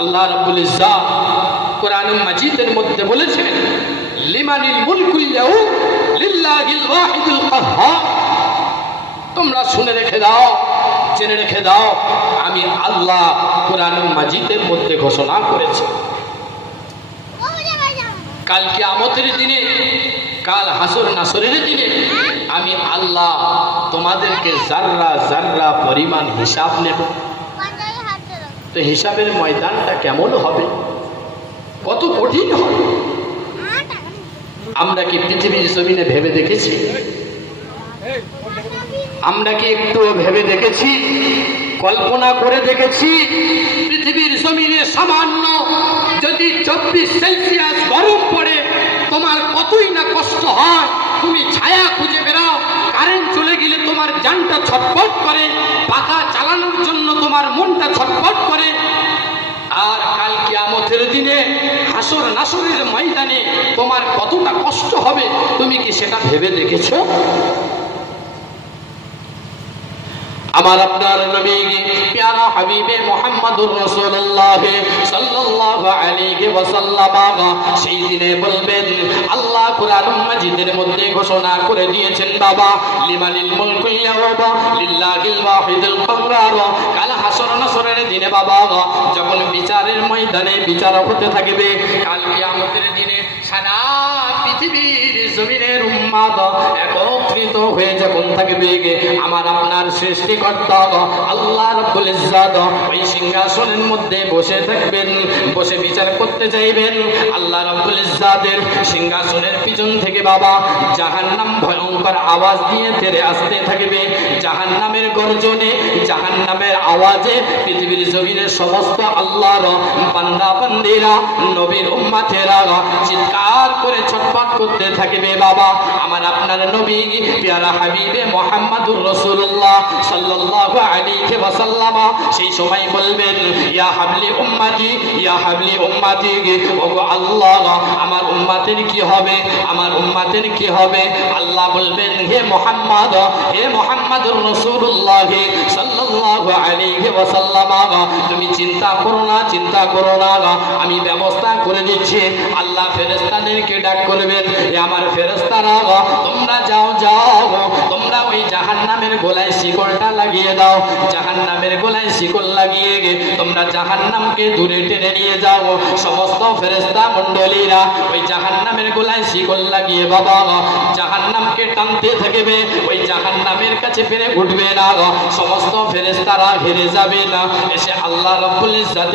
আল্লাহ রাব্বুল ইজ্জাত কোরআনুল মাজিদের মধ্যে বলেছেন, লিমানিল মুলকুল ইয়াউম লিল্লাহিল ওয়াহিদুল কাহ্হার। তোমরা শুনে রেখে দাও, জেনে রেখে দাও, আমি আল্লাহ কোরআনুল মাজিদের মধ্যে ঘোষণা করেছি, কাল কিয়ামতের দিনে, কাল হাসর নাসরের দিনে আমি আল্লাহ তোমাদেরকে জাররা জাররা পরিমাণ হিসাব নেব। তো হিসাবের ময়দানটা কেমন হবে, কত কঠিন হবে, আমরা কি পৃথিবীর জমিনে ভেবে দেখেছি? আমরা কি একটু ভেবে দেখেছি, কল্পনা করে দেখেছি? পৃথিবীর জমিনে সামান্য যদি 24 সেলসিয়াস গরম পড়ে তোমার কতই না কষ্ট হয়। তুমি ছায়া খুঁজে বেরাও, কারেন্ট চলে গেলে তোমার জানটা ছটফট করে, পাখা চালানোর জন্য তোমার মনটা ছটফট করে। আর কাল কিয়ামতের দিনে হাসর নাসরের ময়দানে তোমার কতটা কষ্ট হবে, তুমি কি সেটা ভেবে দেখেছো? আমার আপনার নবী প্যারা হাবিবে মুহাম্মদুর রাসূলুল্লাহ সাল্লাল্লাহু আলাইহি ওয়াসাল্লাম সেই দিনে বলবেন, আল্লাহ কোরআনুল মাজিদের মধ্যে ঘোষণা করে দিয়েছেন, বাবা লিমানিল মুলকুল ইয়াউম লিল্লাহিল ওয়াহিদুল কাহ্হার। কাল হাসর নাসরের দিনে বাবা যখন বিচারের ময়দানে বিচারক হতে থাকবে, কাল কিয়ামতের দিনে সারা পৃথিবীর জমিনের উম্মাত একত্রিত হয়ে যখন থাকবে, আমার আপনার সৃষ্টিকর্তা আল্লাহ রাব্বুল ইজ্জাত ওই সিংহাসনের মধ্যে বসে থাকবেন, বসে বিচার করতে চাইবেন। আল্লাহ রাব্বুল ইজ্জাতের সিংহাসনের পিছন থেকে বাবা জাহান্নাম ভয়ঙ্কর আওয়াজ দিয়ে তেরে আসতে থাকবে। জাহান্নামের গর্জনে, জাহান্নামের আওয়াজে পৃথিবীর জমিনের সমস্ত আল্লাহর বান্দা বান্দীরা, নবীর উম্মতেরা চিৎকার করে ছটফট করতে থাকবে। বাবা আমার আপনার নবী প্যারা হাবিবে মুহাম্মদুর রাসূলুল্লাহ সাল্লাল্লাহু আলাইহি ওয়াসাল্লাম সেই সময় বলবেন, ইয়া হাবলি উম্মতি, ইয়া হাবলি উম্মতি। ওগো আল্লাহ, আমার উম্মতের কি হবে, আমার উম্মতের কি হবে? আল্লাহ বলবেন, হে মুহাম্মদ, হে মুহাম্মদুর রাসূলুল্লাহ সাল্লাল্লাহু আলাইহি ওয়াসাল্লাম, তুমি চিন্তা করো না, চিন্তা করো না, আমি ব্যবস্থা করে দিচ্ছি। আল্লাহ ফেরেশতাদেরকে ডাক করবেন, এ আমার ফেরেশতারা, তোমরা যাও যাও, তোমরা ওই জাহান্নামের গলায় শিকলটা লাগিয়ে দাও। জাহান্নামের গলায় শিকল লাগিয়ে তোমরা জাহান্নামকে দূরে টেনে নিয়ে যাও। সমস্ত ফেরেশতা মণ্ডলীরা ওই জাহান্নামের গলায় শিকল লাগিয়ে বাবা জাহান্নামকে টানতে থাকবে। ওই জাহান্নামের কাছে ফিরে উঠবে না, সমস্ত ফেরেশতারা হেরে যাবে না, এসে আল্লাহ রাব্বুল ইজ্জাত